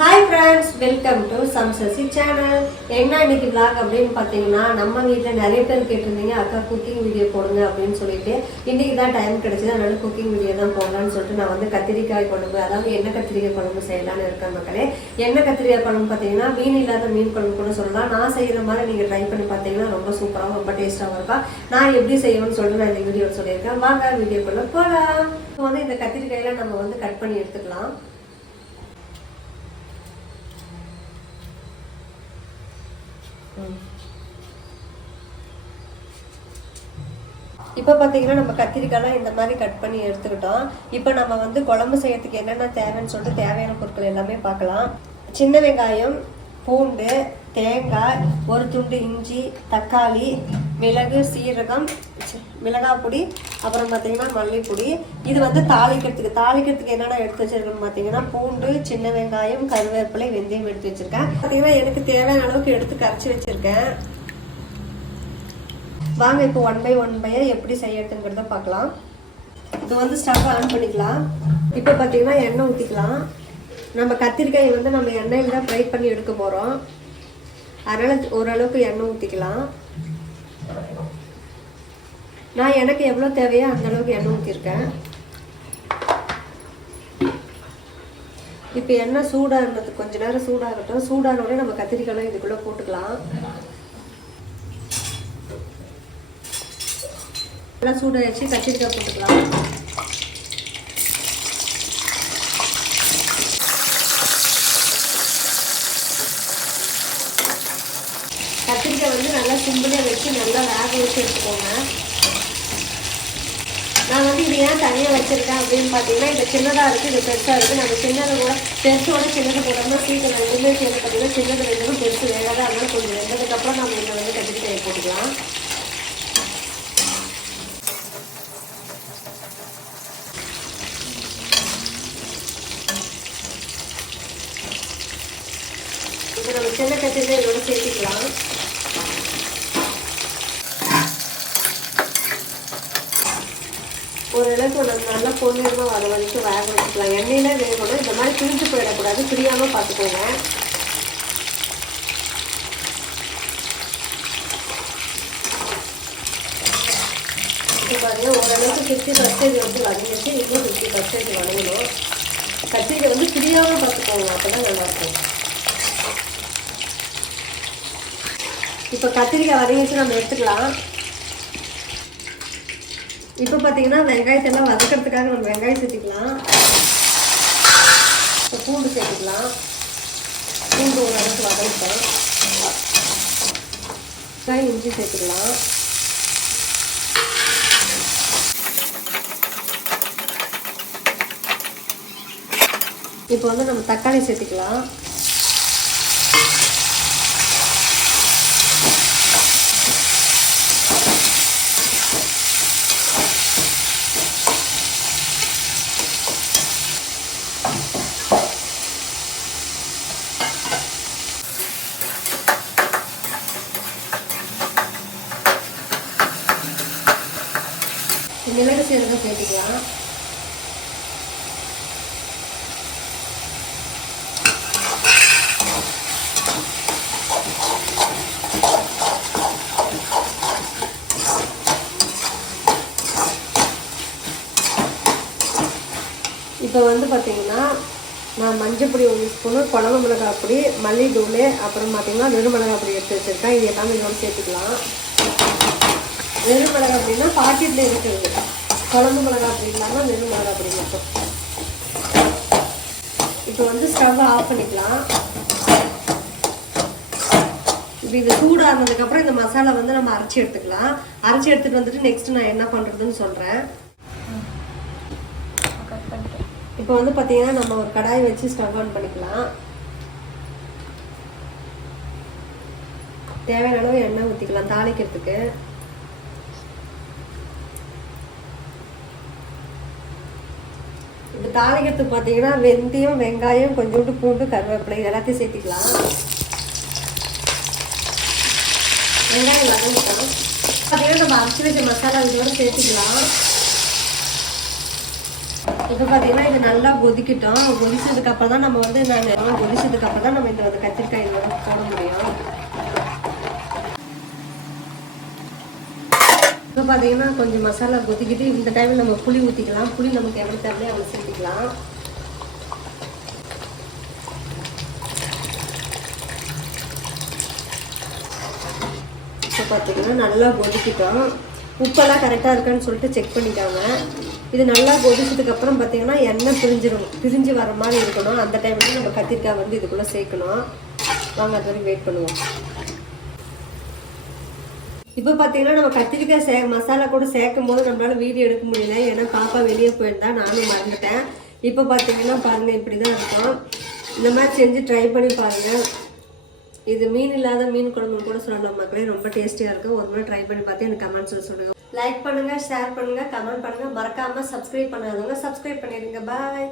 Hi friends welcome to சம்சசி channel என்ன இன்னைக்கு விளாக் அப்படின்னு பார்த்தீங்கன்னா நம்ம வீட்டில் நிறைய பேர் கேட்டிருந்தீங்க அக்கா குக்கிங் வீடியோ போடுங்க அப்படின்னு சொல்லிட்டு. இன்னைக்கு தான் டைம் கிடச்சிது. அதனால குக்கிங் வீடியோ தான் போடலாம்னு சொல்லிட்டு நான் வந்து கத்திரிக்காய் குழம்பு அதாவது எண்ணெய் கத்திரிக்காய் குழம்பு செய்யலான்னு இருக்கேன் மக்களே. எண்ணெய் கத்திரிக்காய் குழம்பு பார்த்தீங்கன்னா மீன் இல்லாத மீன் குழம்பு கூட சொல்லலாம். நான் செய்கிற மாதிரி நீங்கள் ட்ரை பண்ணி பார்த்தீங்கன்னா ரொம்ப சூப்பராகவும் ரொம்ப டேஸ்ட்டாகவும் இருக்கும் நான் எப்படி செய்யணும்னு சொல்லிட்டு நான் இந்த வீடியோ சொல்லியிருக்கேன். வாங்க வீடியோக்குள்ள போகலாம் இப்போ வந்து இந்த கத்திரிக்காயெல்லாம் நம்ம வந்து கட் பண்ணி எடுத்துக்கலாம். இப்போ பார்த்தீங்கன்னா நம்ம கத்திரிக்காய்லாம் இந்த மாதிரி கட் பண்ணி எடுத்துக்கிட்டோம். இப்போ நம்ம வந்து குழம்பு செய்யறதுக்கு என்னென்ன தேவைன்னு சொல்லிட்டு தேவையான பொருட்கள் எல்லாமே பார்க்கலாம். சின்ன வெங்காயம் பூண்டு தேங்காய் ஒரு துண்டு இஞ்சி தக்காளி மிளகு சீரகம் மிளகாய் பொடி அப்புறம் பார்த்தீங்கன்னா மல்லிப்பொடி. இது வந்து தாளிக்கிறதுக்கு தாளிக்கிறதுக்கு என்னென்ன எடுத்து வச்சிருக்கேன்னு பார்த்தீங்கன்னா பூண்டு சின்ன வெங்காயம் கருவேப்பிலை வெந்தயம் எடுத்து வச்சிருக்கேன். பார்த்தீங்கன்னா எனக்கு தேவையான அளவுக்கு எடுத்து கரைச்சி வச்சிருக்கேன். வாங்க இப்போ ஒன் பை ஒன் பை எப்படி செய்யறதுங்கிறத பார்க்கலாம். இது வந்து ஸ்டவ் ஆன் பண்ணிக்கலாம். இப்போ பார்த்தீங்கன்னா எண்ணெய் ஊற்றிக்கலாம் நம்ம கத்திரிக்காயை வந்து நம்ம எண்ணெயில் தான் ஃப்ரை பண்ணி எடுக்க போகிறோம் அதனால் ஓரளவுக்கு எண்ணெய் ஊற்றிக்கலாம் நான் எனக்கு எவ்வளோ தேவையோ அந்த அளவுக்கு எண்ணெய் ஊற்றிருக்கேன் இப்போ எண்ணெய் சூடாகிறது கொஞ்ச நேரம் சூடாகட்டும். சூடானோடனே நம்ம கத்திரிக்காய்லாம் இதுக்குள்ளே போட்டுக்கலாம். நல்லா சூடாகிடுச்சு கத்திரிக்காய் போட்டுக்கலாம். கத்திரிக்காய் வந்து நல்லா சிம்பிளாக வச்சு நல்லா வேக வச்சு எடுத்துக்கோங்க. நான் வந்து இது ஏன் தனியாக வச்சுருக்கேன் அப்படின்னு பார்த்தீங்கன்னா இது சின்னதாக இருக்குது இது பெருசாக இருக்குது நம்ம சின்னதை கூட பெருசோட சின்னதை போடாமல் சீக்கிரம் ரெண்டுமே சேர்ந்து பார்த்தீங்கன்னா சின்னது ரெண்டுமே பெருசு வேகாத அதனால கொஞ்சம் வெந்ததுக்கப்புறம் நம்ம இதை வந்து கத்திரிக்காயை போட்டுக்கலாம். இப்போ நம்ம சின்ன கத்திரிக்காய் இதோட சேர்த்துக்கலாம். ஓரளவுக்கு நம்ம நல்லா பொன்னிறமாக வர வரைக்கும் வேக வச்சுக்கலாம். எண்ணெயில வேகணும். இந்த மாதிரி பிரிஞ்சு போயிடக்கூடாது. பிரியாமல் பார்த்துக்கோங்க. பாருங்கள் ஓரளவுக்கு ஃபிஃப்டி பர்சன்டேஜ் வந்து வதங்கிச்சு இன்னும் ஃபிஃப்டி பர்சன்டேஜ் வதங்கணும். கத்திரிக்காய் வந்து பிரியாமல் பார்த்துக்கோங்க. அப்போ தான் நல்லாயிருக்கும் இப்போ கத்திரிக்காய் வதங்கிச்சு நம்ம எடுத்துக்கலாம். இப்போ பார்த்தீங்கன்னா வெங்காயத்தை எல்லாம் வதக்கிறதுக்காக நம்ம வெங்காயம் சேர்த்துக்கலாம். இப்போ பூண்டு சேர்த்துக்கலாம். பூண்டு ஒரு அளவுக்கு வதக்கிட்டோம் வெங்காயம் இஞ்சி சேர்த்துக்கலாம். இப்போ வந்து நம்ம தக்காளி சேர்த்துக்கலாம். மிளகு சீரகம் சேர்த்துக்கலாம். இப்போ வந்து பார்த்தீங்கன்னா நான் மஞ்சள் பொடி ஒரு ஸ்பூனு குழம்பு மிளகாய் பொடி மல்லித்தூள் அப்புறம் பார்த்தீங்கன்னா வெறும் மிளகாய் பொடி எடுத்து வச்சுருக்கேன். இது எல்லாமே இதோட சேர்த்துக்கலாம். வெறும் அப்படின்னா பாக்கெட்டில் இருக்குது குழம்பு மிளகாய் அப்படி இல்லாமல் வெறும் மிளகாய் பொடி மட்டும். இப்போ வந்து ஸ்டவ் ஆஃப் பண்ணிக்கலாம். இப்போ இது சூடானதுக்கப்புறம் இந்த மசாலா வந்து நம்ம அரைச்சி எடுத்துக்கலாம். அரைச்சி எடுத்துகிட்டு வந்துட்டு நெக்ஸ்ட் நான் என்ன பண்ணுறதுன்னு சொல்கிறேன் இப்போ வந்து பார்த்தீங்கன்னா நம்ம ஒரு கடாய் வச்சு ஸ்டவ் ஆன் பண்ணிக்கலாம். தேவையான அளவு எண்ணெய் ஊற்றிக்கலாம் தாளிக்கிறதுக்கு. இப்போ தாளிக்கிறதுக்கு பார்த்தீங்கன்னா வெந்தயம் வெங்காயம் கொஞ்சோண்டு பூண்டு கருவேப்பிலை எல்லாத்தையும் சேர்த்துக்கலாம். வெங்காயம் வதங்கிக்கலாம் பார்த்தீங்கன்னா நம்ம அரைச்சி வச்ச மசாலா இதோட சேர்த்துக்கலாம். இப்போ பார்த்தீங்கன்னா இது நல்லா கொதிக்கிட்டோம். கொதிச்சதுக்கு அப்புறம் தான் நம்ம வந்து நான் கொதிச்சதுக்கு அப்புறம் தான் நம்ம இந்த வந்து கத்திரிக்காய் இதில் போட முடியும். இப்போ பார்த்தீங்கன்னா கொஞ்சம் மசாலா கொதிக்கிட்டு இந்த டைமில் நம்ம புளி ஊற்றிக்கலாம் புளி நமக்கு எவ்வளோ தேவையோ அவ்வளோ சேர்த்துக்கலாம் இப்போ பார்த்தீங்கன்னா நல்லா கொதிக்கிட்டோம். உப்பெல்லாம் கரெக்டாக இருக்கான்னு சொல்லிட்டு செக் பண்ணிட்டாங்க இது நல்லா கொதிச்சதுக்கப்புறம் பார்த்தீங்கன்னா எண்ணெய் பிரிஞ்சிடும் பிரிஞ்சு வர மாதிரி இருக்கணும். அந்த டைம்ல நம்ம கத்திரிக்காய் வந்து இதுக்குள்ளே சேர்க்கணும். வாங்க அது வரைக்கும் வெயிட் பண்ணுவோம். இப்போ பார்த்தீங்கன்னா நம்ம கத்திரிக்காய் சே மசாலா கூட சேர்க்கும் போது நம்மளால வீடியோ எடுக்க முடியல. ஏன்னா பாப்பா வெளியே போயிருந்தா நானும் மறந்துட்டேன். இப்போ பார்த்தீங்கன்னா பாருங்கள் இப்படி தான் இருக்கும். இந்த மாதிரி செஞ்சு ட்ரை பண்ணி பாருங்கள் இது மீன் இல்லாத மீன் குழம்புன்னு கூட சொல்லலாம் மக்களே. ரொம்ப டேஸ்டியாக இருக்கும். ஒரு முறை ட்ரை பண்ணி பார்த்து எனக்கு கமெண்ட்ஸில் சொல்லுங்கள் லைக் பண்ணுங்கள் ஷேர் பண்ணுங்கள் கமெண்ட் பண்ணுங்கள் மறக்காமல் சப்ஸ்கிரைப் பண்ணாதவங்க சப்ஸ்கிரைப் பண்ணிடுங்க. பாய்